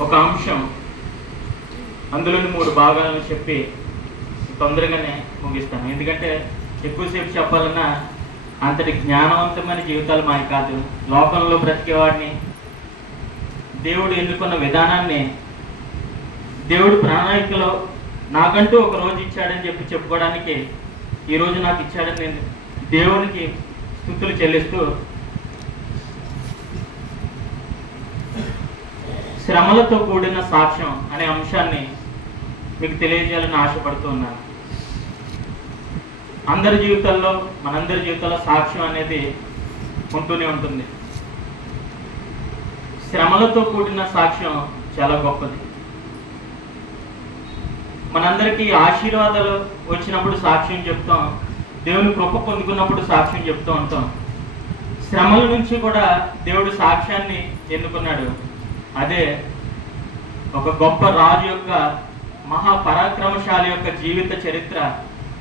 ఒక అంశం అందులోని మూడు భాగాలను చెప్పి తొందరగానే ముగిస్తాను. ఎందుకంటే ఎక్కువసేపు చెప్పాలన్నా అంతటి జ్ఞానవంతమైన జీవితాలు మావి కాదు. లోకంలో బ్రతికేవాడిని దేవుడు ఎన్నుకున్న విధానాన్ని దేవుడు ప్రణాళికలో నాకంటూ ఒక రోజు ఇచ్చాడని చెప్పి చెప్పుకోవడానికి ఈ రోజు నాకు ఇచ్చాడని నేను దేవునికి స్థుతులు చెల్లిస్తూ శ్రమలతో కూడిన సాక్ష్యం అనే అంశాన్ని మీకు తెలియజేయాలని ఆశపడుతున్నాను అందరి జీవితాల్లో మనందరి జీవితాల్లో సాక్ష్యం అనేది ఉంటూనే ఉంటుంది. శ్రమలతో కూడిన సాక్ష్యం చాలా గొప్పది. మనందరికీ ఆశీర్వాదాలు వచ్చినప్పుడు సాక్ష్యం చెప్తాం దేవుని కృప పొందుకున్నప్పుడు సాక్ష్యం చెప్తూ ఉంటాం. శ్రమల నుంచి కూడా దేవుడు సాక్ష్యాన్ని ఎన్నుకున్నాడు. అదే ఒక గొప్ప రాజు యొక్క మహాపరాక్రమశాలి యొక్క జీవిత చరిత్ర.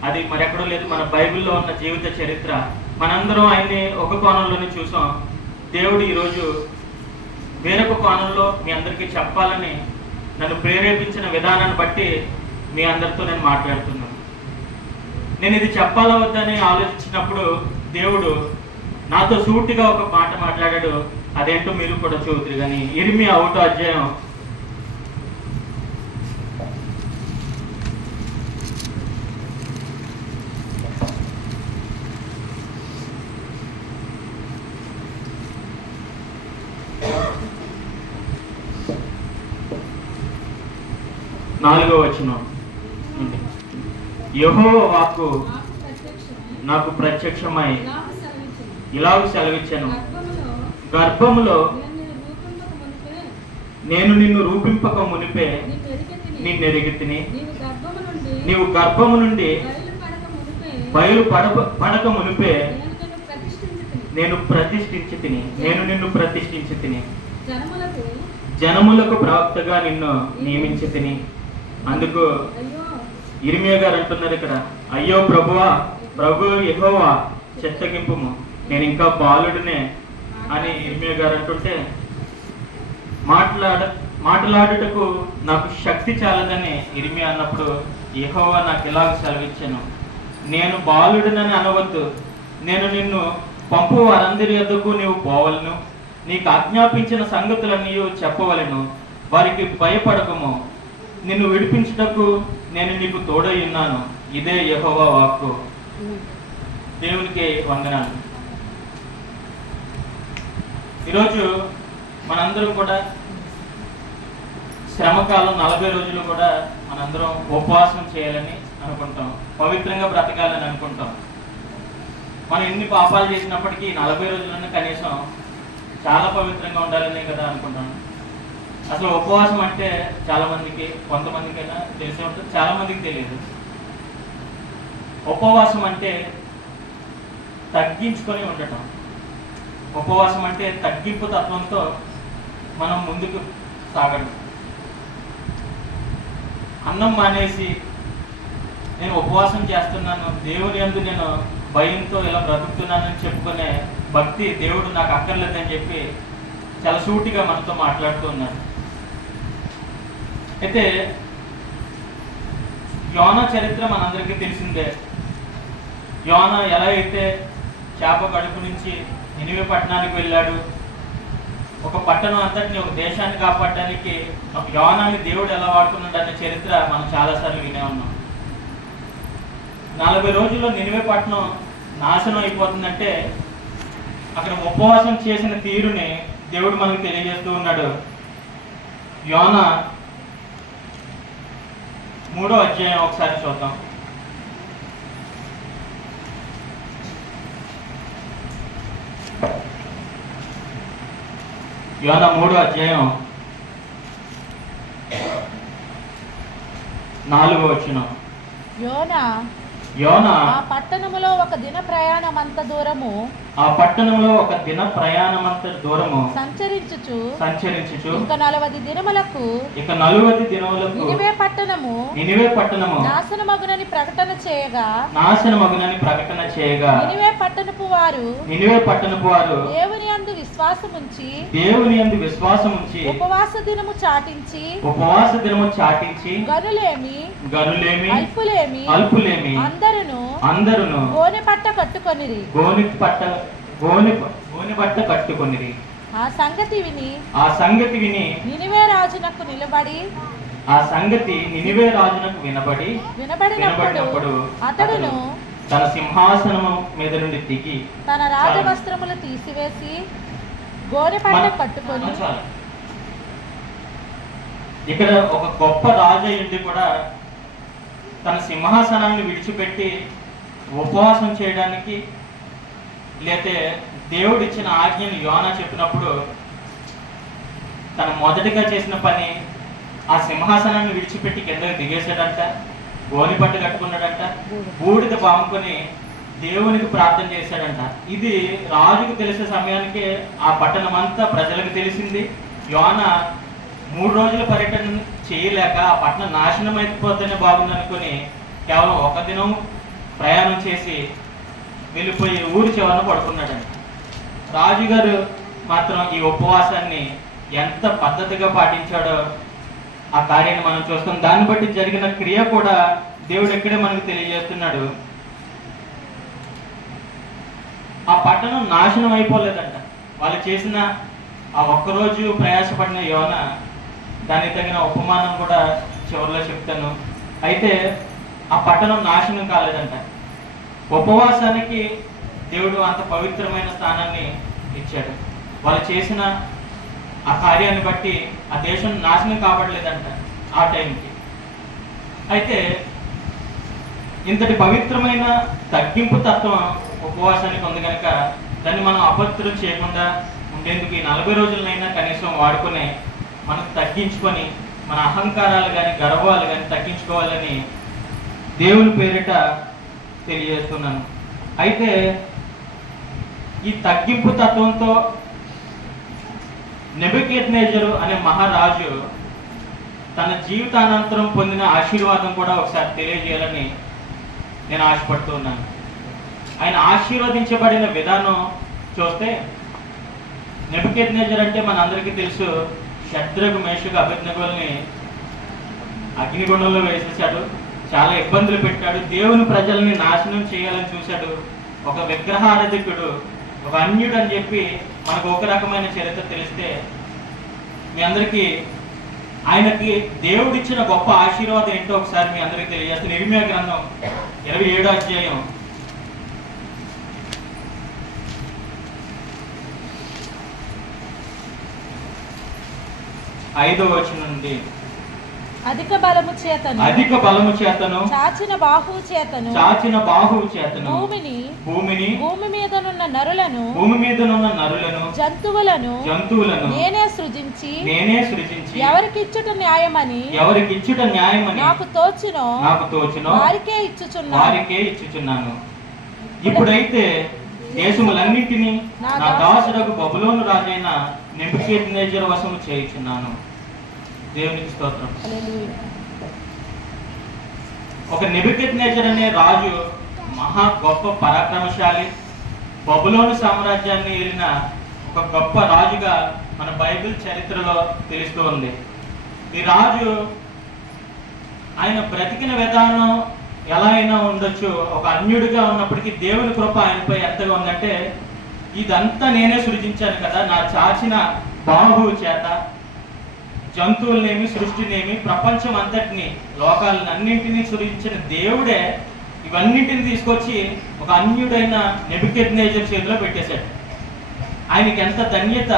అది మరెక్కడో లేదు మన బైబిల్లో ఉన్న జీవిత చరిత్ర. మనందరం ఆయన్ని ఒక కోణంలోనే చూసాం. దేవుడు ఈరోజు వేరొక కోణంలో మీ అందరికీ చెప్పాలని నన్ను ప్రేరేపించిన విధానాన్ని బట్టి మీ అందరితో నేను మాట్లాడుతున్నాను. నేను ఇది చెప్పాలా వద్దని ఆలోచించినప్పుడు దేవుడు నాతో సూటిగా ఒక మాట మాట్లాడాడు. అదేంటో మీరు కూడా చూద్దరు కానీ ఇరిమి ఒకటో అధ్యాయం. నాలుగో వచనం. యహో వాక్కు ప్రత్యక్షమై నాకు ప్రత్యక్షమై ఇలాగ సెలవిచ్చెను. గర్భములో నేను నిన్ను రూపింపక మునిపే నేను నిన్ను రూపింపక మునిపే నిన్ను ఎరిగి తిని. నీవు గర్భము నుండి బయలు పడక పడక మునిపే. నేను నిన్ను ప్రతిష్ఠించుతిని. నేను ప్రతిష్ఠించి తిని నేను నిన్ను ప్రతిష్ఠించి తిని జనములకు ప్రవక్తగా నిన్ను నియమించి తిని అందుకు ఇరిమియా గారు అంటున్నారు ఇక్కడ అయ్యో ప్రభువా ప్రభు యెహోవా చెత్తగింపుము. నేను ఇంకా బాలుడినే అని ఇరిమియా గారు అంటుంటే మాట్లాడ మాట్లాడుటకు నాకు శక్తి చాలదని ఇరిమియా అన్నప్పుడు యెహోవా నాకు ఇలాగ సెలవిచ్చాను. నేను బాలుడినని అనవద్దు. నేను నిన్ను పంపు వారందరి యొద్దకు నీవు పోవలను. నీకు ఆజ్ఞాపించిన సంగతులన్నీ చెప్పవలను. వారికి భయపడకము. నిన్ను విడిపించుటకు నేను నీకు తోడై ఉన్నాను. ఇదే యెహోవా వాక్కు. దేవునికి వందనాలు. ఈరోజు మనందరం కూడా శ్రమకాలం నలభై రోజులు కూడా మనందరం ఉపవాసం చేయాలని అనుకుంటాం. పవిత్రంగా బ్రతకాలని అనుకుంటాం. మనం ఎన్ని పాపాలు చేసినప్పటికీ నలభై రోజులను కనీసం చాలా పవిత్రంగా ఉండాలని కదా అనుకుంటాం. అసలు ఉపవాసం అంటే చాలా మందికి కొంతమందికైనా తెలిసే ఉంటుంది చాలా మందికి తెలియదు. ఉపవాసం అంటే తగ్గించుకొని ఉండటం. ఉపవాసం అంటే తగ్గింపు తత్వంతో మనం ముందుకు సాగడం. అన్నం మానేసి నేను ఉపవాసం చేస్తున్నాను దేవుని యందు నేను భయంతో ఇలా బ్రతుకుతున్నానని చెప్పుకునే భక్తి దేవుడు నాకు అక్కర్లేదని చెప్పి చాలా సూటిగా మనతో మాట్లాడుతున్నాను అయితే యోన చరిత్ర మనందరికీ తెలిసిందే. యోన ఎలా అయితే చేప కడుపు నుంచి నినివే పట్టణానికి వెళ్ళాడు. ఒక పట్టణం అంతటిని ఒక దేశాన్ని కాపాడడానికి ఒక యోనాన్ని దేవుడు ఎలా వాడుకున్నాడు అనే చరిత్ర మనం చాలాసార్లు వినే ఉన్నాం. నలభై రోజుల్లో నినివే పట్టణం నాశనం అయిపోతుందంటే అక్కడ ఉపవాసం చేసిన తీరుని దేవుడు మనకు తెలియజేస్తూ ఉన్నాడు. యోన మూడో అధ్యాయం ఒకసారి చూద్దాం. యోన మూడో అధ్యాయం నాలుగో వచ్చిన యోన యోన ఆ పట్టణములో ఒక దిన ప్రయాణం అంత దూరము ఆ పట్టణంలో ఒక దిన ప్రయాణమంత దూరము సంచరించుచు. సంచరించుచు. ఇంకా నలవది దినములకు ఇక నలువది దినములకు నినివే పట్టణము నినివే పట్టణము నాశనమగునని ప్రకటన చేయగా. నాశనమగునని ప్రకటన చేయగా. నినివే పట్టణపు వారు నినివే పట్టణపు వారు దేవుని అందు విశ్వాసముంచి దేవుని యందు విశ్వాసం ఉంచి ఉపవాస దినము చాటించి ఉపవాస దినము చాటించి గనులేమి గనులేమి అల్పులేమి అల్పులేమి అందరును అందరును గోనె పట్ట కట్టుకొనిరి. గోని పట్ట గోని గోని బట్ట కట్టుకొనిరి ఆ సంగతి విని ఆ సంగతి విని నినివే రాజునకు నిలబడి ఆ సంగతి నినివే రాజునకు వినబడి వినబడినప్పుడు అతడును తన సింహాసనము మీద నుండి దిగి తన రాజవస్త్రములు తీసివేసి గోనె పట్ట కట్టుకొని. ఇక్కడ ఒక గొప్ప రాజు అయ్యుండి కూడా తన సింహాసనాన్ని విడిచిపెట్టి ఉపవాసం చేయడానికి లేతే దేవుడు ఇచ్చిన ఆజ్ఞను యోన చెప్పినప్పుడు తన మొదటిగా చేసిన పని ఆ సింహాసనాన్ని విడిచిపెట్టి కిందకి దిగేశాడంట గోని పట్టు కట్టుకున్నాడంట బూడిద పాముకొని దేవునికి ప్రార్థన చేశాడంట. ఇది రాజుకు తెలిసే సమయానికి ఆ పట్టణం అంతా ప్రజలకు తెలిసింది. యోన మూడు రోజుల పర్యటన చేయలేక ఆ పట్టణం నాశనం అయిపోతేనే బాగుంది అనుకుని కేవలం ఒక దినం ప్రయాణం చేసి వెళ్ళిపోయి ఊరి చివరన పడుకున్నాడంట రాజుగారు మాత్రం ఈ ఉపవాసాన్ని ఎంత పద్ధతిగా పాటించాడో ఆ కార్యాన్ని మనం చూస్తాం. దాన్ని బట్టి జరిగిన క్రియ కూడా దేవుడు ఎక్కడే మనకు తెలియజేస్తున్నాడు. ఆ పట్టణం నాశనం అయిపోలేదంట. వాళ్ళు చేసిన ఆ ఒక్కరోజు ప్రయాసపడిన యోన దానికి తగిన ఉపమానం కూడా చివరిలో చెప్తాను. అయితే ఆ పట్టణం నాశనం కాలేదంట. ఉపవాసానికి దేవుడు అంత పవిత్రమైన స్థానాన్ని ఇచ్చాడు. వాళ్ళు చేసిన ఆ కార్యాన్ని బట్టి ఆ దేశం నాశనం కాబడలేదంట ఆ టైంకి. అయితే ఇంతటి పవిత్రమైన తగ్గింపు తత్వం ఉపవాసానికి ఉంది కనుక దాన్ని మనం అపవిత్రం చేయకుండా ఉండేందుకు ఈ నలభై రోజులనైనా కనీసం వాడుకొని మనం తగ్గించుకొని మన అహంకారాలు కానీ గర్వాలు కానీ తగ్గించుకోవాలని దేవుని పేరిట తెలియజేస్తున్నాను. అయితే ఈ తగ్గింపు తత్వంతో నెబుకెద్నేజరు అనే మహారాజు తన జీవితానంతరం పొందిన ఆశీర్వాదం కూడా ఒకసారి తెలియజేయాలని నేను ఆశపడుతూ ఉన్నాను. ఆయన ఆశీర్వదించబడిన విధానం చూస్తే నెబుకెద్నేజర్ అంటే మనందరికీ తెలుసు శత్రుఘు మేషకు అభిజ్ఞకుల్ని అగ్నిగుండంలో వేసేశాడు. చాలా ఇబ్బందులు పెట్టాడు. దేవుని ప్రజల్ని నాశనం చేయాలని చూశాడు. ఒక విగ్రహారధికుడు ఒక అన్యుడు అని చెప్పి మనకు ఒక రకమైన చరిత్ర తెలిస్తే మీ అందరికీ ఆయనకి దేవుడిచ్చిన గొప్ప ఆశీర్వాదం ఏంటో ఒకసారి మీ అందరికీ తెలియజేస్తాను. ఇరిమియా గ్రంథం ఇరవై ఏడో అధ్యాయం. ఐదో వచనం నుండి. అధిక బలము చేతను. అధిక బలము చేతను. చాచిన బాహువు చేతను. చాచిన బాహువు చేతను. భూమిని. భూమిని. భూమి మీదనున్న నరులను. భూమి మీదనున్న నరులను. జంతువులను. జంతువులను. నేనే సృజించి. నేనే సృజించి. ఎవరికిచ్చుట న్యాయమని. ఎవరికి ఇచ్చుట న్యాయమని. నాకు తోచునో. నాకు తోచునో. వారికే ఇచ్చుచున్నాను. వారికే ఇచ్చుచున్నాను. ఇప్పుడైతే దేశములన్నింటినీ నా దాసుడకు బబులోను రాజైన నెబుకెద్నెజర్ వశము చేయుచున్నాను. దేవునికి స్తోత్రం. ఒక నెబుకెద్నెజర్ అనే రాజు మహా గొప్ప పరాక్రమశాలి. బబులోను సామ్రాజ్యాన్ని ఏలిన ఒక గొప్ప రాజుగా మన బైబిల్ చరిత్రలో తెలుస్తూ ఉంది. ఈ రాజు ఆయన బ్రతికిన విధానం ఎలా అయినా ఉండొచ్చు. ఒక అన్యుడిగా ఉన్నప్పటికీ దేవుని కృప ఆయనపై ఎంతగా ఉందంటే ఇదంతా నేనే సృజించాను కదా నా చాచిన బాహువు చేత జంతువులనేమి సృష్టినేమి ప్రపంచం అంతటిని లోకాలను అన్నింటినీ సృజించిన దేవుడే ఇవన్నింటిని తీసుకొచ్చి ఒక అన్యుడైన నెబికెద్నేజర్ చేతిలో పెట్టేశాడు. ఆయనకి ఎంత ధన్యత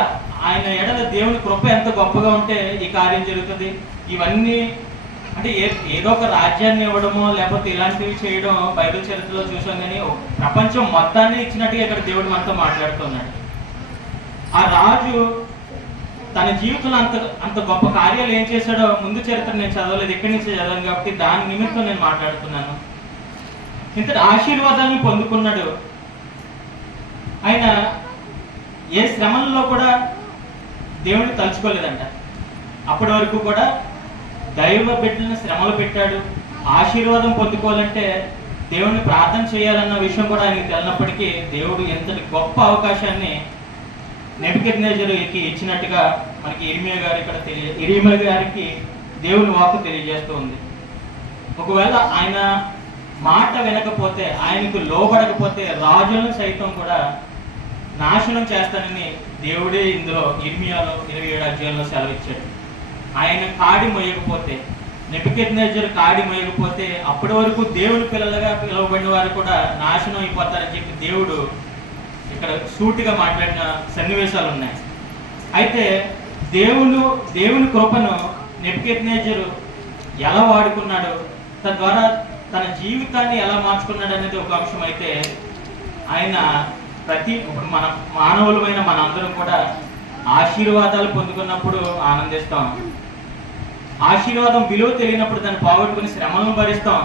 ఆయన ఎడల దేవుని కృప ఎంత గొప్పగా ఉంటే ఈ కార్యం జరుగుతుంది. ఇవన్నీ అంటే ఏ ఏదో ఒక రాజ్యాన్ని ఇవ్వడమో లేకపోతే ఇలాంటివి చేయడం బైబిల్ చరిత్రలో చూసాం కానీ ప్రపంచం మొత్తాన్ని ఇచ్చినట్టుగా ఇక్కడ దేవుడు మనతో మాట్లాడుతున్నాడు. ఆ రాజు తన జీవితంలో అంత అంత గొప్ప కార్యాలు ఏం చేశాడో ముందు చరిత్ర నేను చదవలేదు ఎక్కడి నుంచి చదవను కాబట్టి దాని నిమిత్తం నేను మాట్లాడుతున్నాను. ఇంతటి ఆశీర్వాదాన్ని పొందుకున్నాడు. ఆయన ఏ శ్రమల్లో కూడా దేవుడిని తలుచుకోలేదంట. అప్పటి వరకు కూడా దైవ బిడ్డలను శ్రమలు పెట్టాడు. ఆశీర్వాదం పొందుకోవాలంటే దేవుని ప్రార్థన చేయాలన్న విషయం కూడా ఆయనకి తెలియనప్పటికీ దేవుడు ఎంతటి గొప్ప అవకాశాన్ని నెబికెద్నేజర్కి ఇచ్చినట్టుగా మనకి ఇరిమియా గారు ఇక్కడ తెలియ ఇరిమియా గారికి దేవుని వాక్కు తెలియజేస్తూ ఉంది ఒకవేళ ఆయన మాట వినకపోతే ఆయనకు లోబడకపోతే రాజులను సైతం కూడా నాశనం చేస్తానని దేవుడే ఇందులో ఇర్మియాలో ఇరవై ఏడు అధ్యాయంలో సెలవిచ్చాడు. ఆయన కాడి మొయ్యకపోతే నెబికెద్నేజర్ కాడి మొయ్యకపోతే అప్పటి వరకు దేవుని పిల్లలుగా పిలువబడిన వారు కూడా నాశనం అయిపోతారని చెప్పి దేవుడు ఇక్కడ సూటిగా మాట్లాడిన సన్నివేశాలు ఉన్నాయి అయితే దేవుడు దేవుని కృపను నెబికెద్నేజరు ఎలా వాడుకున్నాడు తద్వారా తన జీవితాన్ని ఎలా మార్చుకున్నాడు అనేది ఒక అంశం అయితే ఆయన ప్రతి ఇప్పుడు మన మానవులమైన మనందరం కూడా ఆశీర్వాదాలు పొందుకున్నప్పుడు ఆనందిస్తాం. ఆశీర్వాదం విలువ తెలియనప్పుడు దాన్ని పోగొట్టుకుని శ్రమలను భరిస్తాం.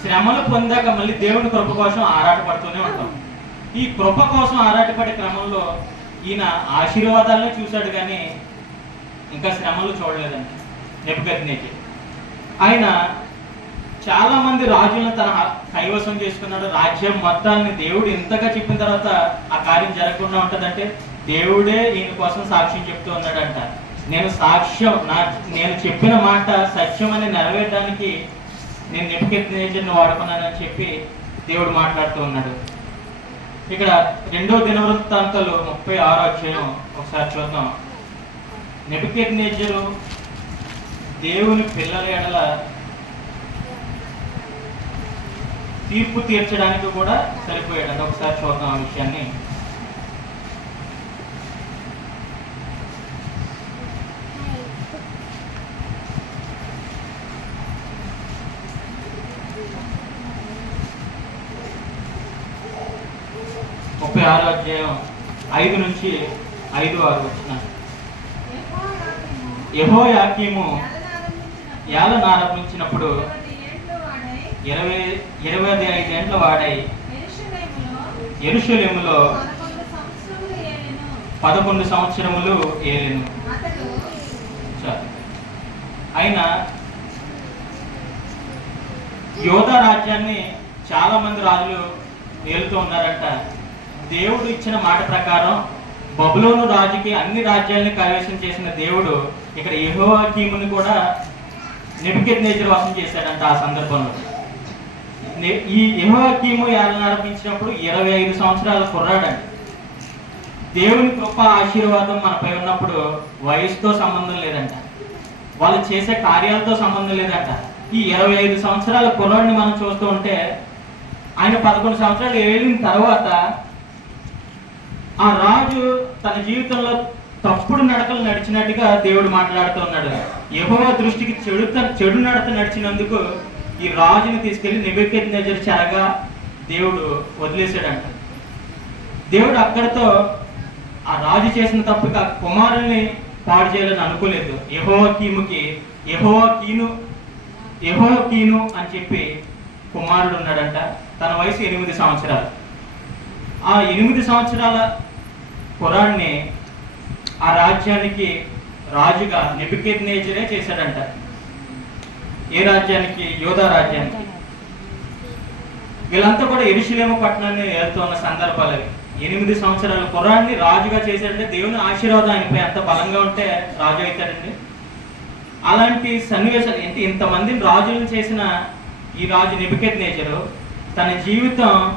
శ్రమలు పొందాక మళ్ళీ దేవుని కృప కోసం ఆరాటపడుతూనే ఉంటాం. ఈ కృప కోసం ఆరాటపడే క్రమంలో ఈయన ఆశీర్వాదాలనే చూశాడు కానీ ఇంకా శ్రమలు చూడలేదండి నెప్పుకత్నేకి ఆయన చాలామంది రాజులను తన కైవసం చేసుకున్నాడు. రాజ్యం మొత్తాన్ని దేవుడు ఇంతగా చెప్పిన తర్వాత ఆ కార్యం జరగకుండా ఉంటుందంటే దేవుడే ఈయన కోసం సాక్ష్యం చెప్తూ ఉన్నాడంట. నేను సాక్ష్యం నా నేను చెప్పిన మాట సత్యం అని నెరవేరడానికి నేను నెప్పుకెత్తినేజర్ని వాడుకున్నానని చెప్పి దేవుడు మాట్లాడుతూ ఉన్నాడు. ఇక్కడ రెండో దినవృత్తాంతాలు ముప్పై ఆరో అధ్యాయం ఒకసారి చూద్దాం. నెబుకెద్నేజరు దేవుని పిల్లల ఎడల తీర్పు తీర్చడానికి కూడా సరిపోయాడు. అంటే ఒకసారి చూద్దాం ఆ విషయాన్ని. ముప్పై ఆరో అధ్యాయం ఐదు నుంచి ఐదు ఆరు వచ్చిన. యహో యాకీము ఏళ్ళను ఆరంభించినప్పుడు ఇరవై ఇరవై ఐదు ఏండ్ల వాడై ఎరుషలేములో పదకొండు సంవత్సరములు ఏలేను. ఆయన యోధ రాజ్యాన్ని చాలా మంది రాజులు ఏలుతూ ఉన్నారంట. దేవుడు ఇచ్చిన మాట ప్రకారం బబులోను రాజుకి అన్ని రాజ్యాలను కైవసం చేసిన దేవుడు ఇక్కడ యహోకీముని కూడా నెబికెత్ నేచర్ చేశాడంట ఆ సందర్భంలో. ఈ యహోకీము యాలను ఆరంభించినప్పుడు ఇరవై ఐదు సంవత్సరాల కుర్రాడండి దేవుని కృప ఆశీర్వాదం మనపై ఉన్నప్పుడు వయసుతో సంబంధం లేదంట. వాళ్ళు చేసే కార్యాలతో సంబంధం లేదంట. ఈ ఇరవై ఐదు సంవత్సరాల కుర్రాడిని మనం చూస్తూ ఉంటే ఆయన పదకొండు సంవత్సరాలు ఏలిన తర్వాత ఆ రాజు తన జీవితంలో తప్పుడు నడకలు నడిచినట్టుగా దేవుడు మాట్లాడుతూ ఉన్నాడు. దృష్టికి చెడు చెడు నడత నడిచినందుకు ఈ రాజుని తీసుకెళ్ళి నెబెకెత్ నజర్ చెరగా దేవుడు వదిలేశాడంట. దేవుడు అక్కడితో ఆ రాజు చేసిన తప్పుకి ఆ కుమారుల్ని పాడు చేయాలని అనుకోలేదు. యహోవ కీముకి యహోవ కీను యహోవ కీను అని చెప్పి కుమారుడు ఉన్నాడంట. తన వయసు ఎనిమిది సంవత్సరాలు. ఆ ఎనిమిది సంవత్సరాల కురాన్ని ఆ రాజ్యానికి రాజుగా నెబికెత్ నేచరే చేశాడంట. ఏ రాజ్యానికి? యోధా రాజ్యానికి. వీళ్ళంతా కూడా ఎరుషులేమ పట్టణాన్ని వెళ్తున్న సందర్భాలు అవి. ఎనిమిది సంవత్సరాలు కుర్రాన్ని రాజుగా చేశాడంటే దేవుని ఆశీర్వాదం ఆయనపై ఎంత బలంగా ఉంటే రాజు అవుతాడండి? అలాంటి సన్నివేశాలు ఇంత ఇంతమందిని రాజులను చేసిన ఈ రాజు నిబికెత్ నేచరు తన జీవితం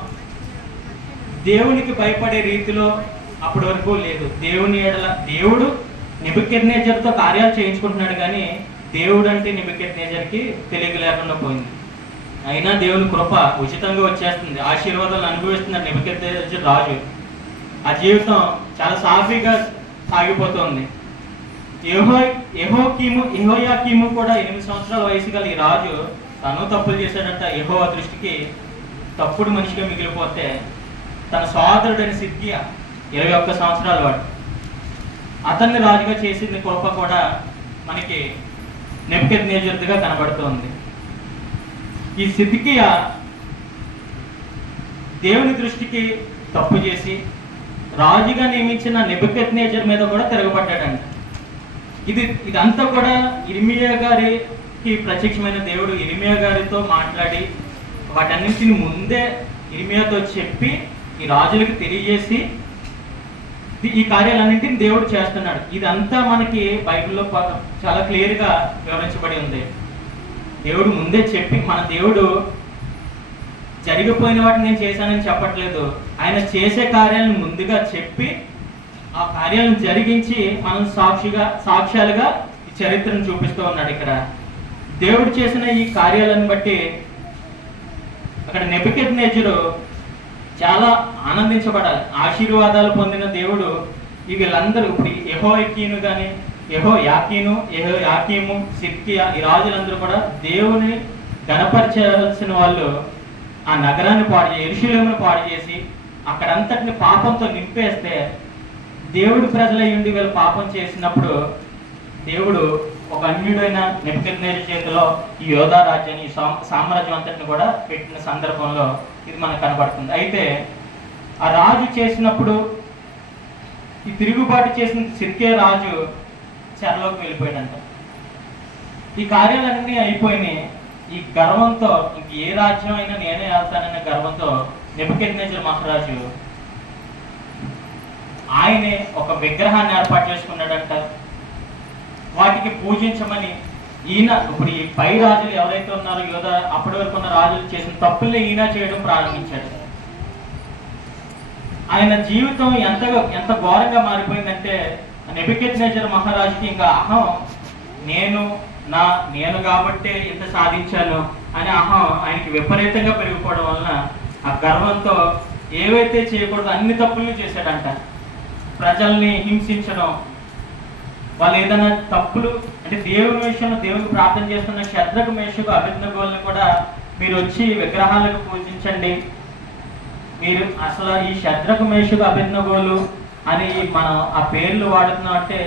దేవునికి భయపడే రీతిలో అప్పటి వరకు లేదు. దేవుని ఎడల దేవుడు నిబికెత్ నేచర్తో కార్యాలు చేయించుకుంటున్నాడు కానీ దేవుడు అంటే నిబికెత్ నేచర్కి తెలియక లేకుండా పోయింది. అయినా దేవుని కృప ఉచితంగా వచ్చేస్తుంది. ఆశీర్వాదాలు అనుభవిస్తున్నారు నిబికెత్ నేచర్ రాజు. ఆ జీవితం చాలా సాఫీగా సాగిపోతుంది. కిము యెహోకీము కిము కూడా ఎనిమిది సంవత్సరాల వయసు గల ఈ రాజు తను తప్పులు చేశాడంట. యెహోవా దృష్టికి తప్పుడు మనిషిగా మిగిలిపోతే తన సోదరుడైన సిద్ధియా ఇరవై ఒక్క సంవత్సరాల వాడు. అతన్ని రాజుగా చేసింది గొప్ప కూడా మనకి నెప్కెత్ నేజర్దిగా కనబడుతోంది. ఈ సిద్ధికియ దేవుని దృష్టికి తప్పు చేసి రాజుగా నియమించిన నెబుకెత్ నేచర్ మీద కూడా తిరగబడ్డాడంట. ఇది ఇదంతా కూడా ఇరిమియా గారికి ప్రత్యక్షమైన దేవుడు ఇరిమియా గారితో మాట్లాడి వాటన్నింటిని ముందే ఇరిమియాతో చెప్పి ఈ రాజులకు తెలియజేసి ఈ- ఈ కార్యాలన్నింటిని దేవుడు చేస్తున్నాడు. ఇదంతా మనకి బైబిల్లో చాలా క్లియర్గా వివరించబడి ఉంది. దేవుడు ముందే చెప్పి మన దేవుడు జరిగిపోయిన వాటిని నేను చేశానని చెప్పట్లేదు. ఆయన చేసే కార్యాలను ముందుగా చెప్పి ఆ కార్యాలను జరిగించి మనం సాక్షిగా సాక్ష్యాలుగా ఈ చరిత్రను చూపిస్తూ ఉన్నాడు ఇక్కడ. దేవుడు చేసిన ఈ కార్యాలను బట్టి అక్కడ నెపికెట్ నేచరు చాలా ఆనందించబడాలి. ఆశీర్వాదాలు పొందిన దేవుడు వీళ్ళందరూ ఇప్పుడు ఎహో ఎకీను కానీ ఎహో యాకీను ఎహో యాకీము సిక్కియా ఈ రాజులందరూ కూడా దేవుని గణపరచాల్సిన వాళ్ళు ఆ నగరాన్ని పాడు చేసి ఎరుషులేమును పాడు చేసి అక్కడంతటిని పాపంతో నింపేస్తే దేవుడు ప్రజలై ఉండి వీళ్ళు పాపం చేసినప్పుడు దేవుడు ఒక అన్యుడైన నెప్పుకెత్నేరు చేతిలో ఈ యోధా రాజ్యాన్ని ఈ సామ్రాజ్యం అంతటిని కూడా పెట్టిన సందర్భంలో ఇది మనకు కనబడుతుంది. అయితే ఆ రాజు చేసినప్పుడు ఈ తిరుగుబాటు చేసిన సిరికే రాజు చెరలోకి వెళ్ళిపోయాడంట. ఈ కార్యాలన్నీ అయిపోయినాయి ఈ గర్వంతో ఇంక ఏ రాజ్యం అయినా నేనే వెళ్తానన్న గర్వంతో నెప్పుకెత్నేజర్ మహారాజు ఆయనే ఒక విగ్రహాన్ని ఏర్పాటు చేసుకున్నాడంట. వాటికి పూజించమని ఈయన ఇప్పుడు ఈ పై రాజులు ఎవరైతే ఉన్నారో యోధ అప్పటి వరకు ఉన్న రాజులు చేసిన తప్పుల్ని ఈయన చేయడం ప్రారంభించాడు. ఆయన జీవితం ఎంతగా ఎంత ఘోరంగా మారిపోయిందంటే నెబికెట్ నేచర్ మహారాజుకి ఇంకా అహం నేను నా నేను కాబట్టే ఇంత సాధించాను అనే అహం ఆయనకి విపరీతంగా పెరిగిపోవడం వలన ఆ గర్వంతో ఏవైతే చేయకూడదు అన్ని తప్పులు చేశాడంట. ప్రజల్ని హింసించడం వాళ్ళు ఏదైనా తప్పులు అంటే దేవుని విషయంలో దేవునికి ప్రార్థన చేస్తున్న శత్రుకు మేషకు అభిజ్ఞగోల్ని కూడా మీరు వచ్చి విగ్రహాలకు పూజించండి. మీరు అసలు ఈ శత్రుకు మేషకు అభిజ్ఞగోలు అని మనం ఆ పేర్లు వాడుతున్నాం అంటే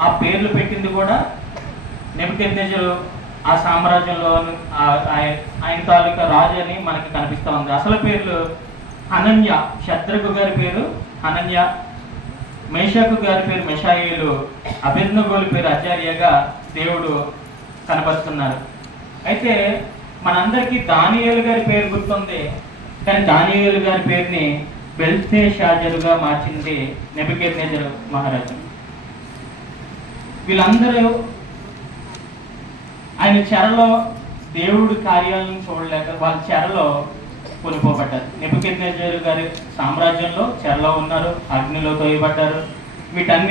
ఆ పేర్లు పెట్టింది కూడా నెబుకెద్నెజరు ఆ సామ్రాజ్యంలో ఆయ- ఆయన తాలూకా రాజు అని మనకి కనిపిస్తూ ఉంది. అసలు పేర్లు అనన్య శత్రుకు గారి పేరు అనన్య మేషకు గారి పేరు మెషాయిలు. అభిర్నగోలు పేరు ఆచార్యగా దేవుడు కనపరుస్తున్నారు. అయితే మనందరికీ దానియలు గారి పేరు గుర్తుంది. కానీ దానియలు గారి పేరుని బెల్తే షాజరుగా మార్చింది నెబుకెద్నెజరు మహారాజు. వీళ్ళందరూ ఆయన చెరలో దేవుడి కార్యాలను చూడలేక వాళ్ళ చెరలో కొనుక్కోబడ్డారు నిపుకెత్నేశ్వరు గారి సామ్రాజ్యంలో చెరలో ఉన్నారు అగ్నిలో తోయబడ్డారు. వీటన్ని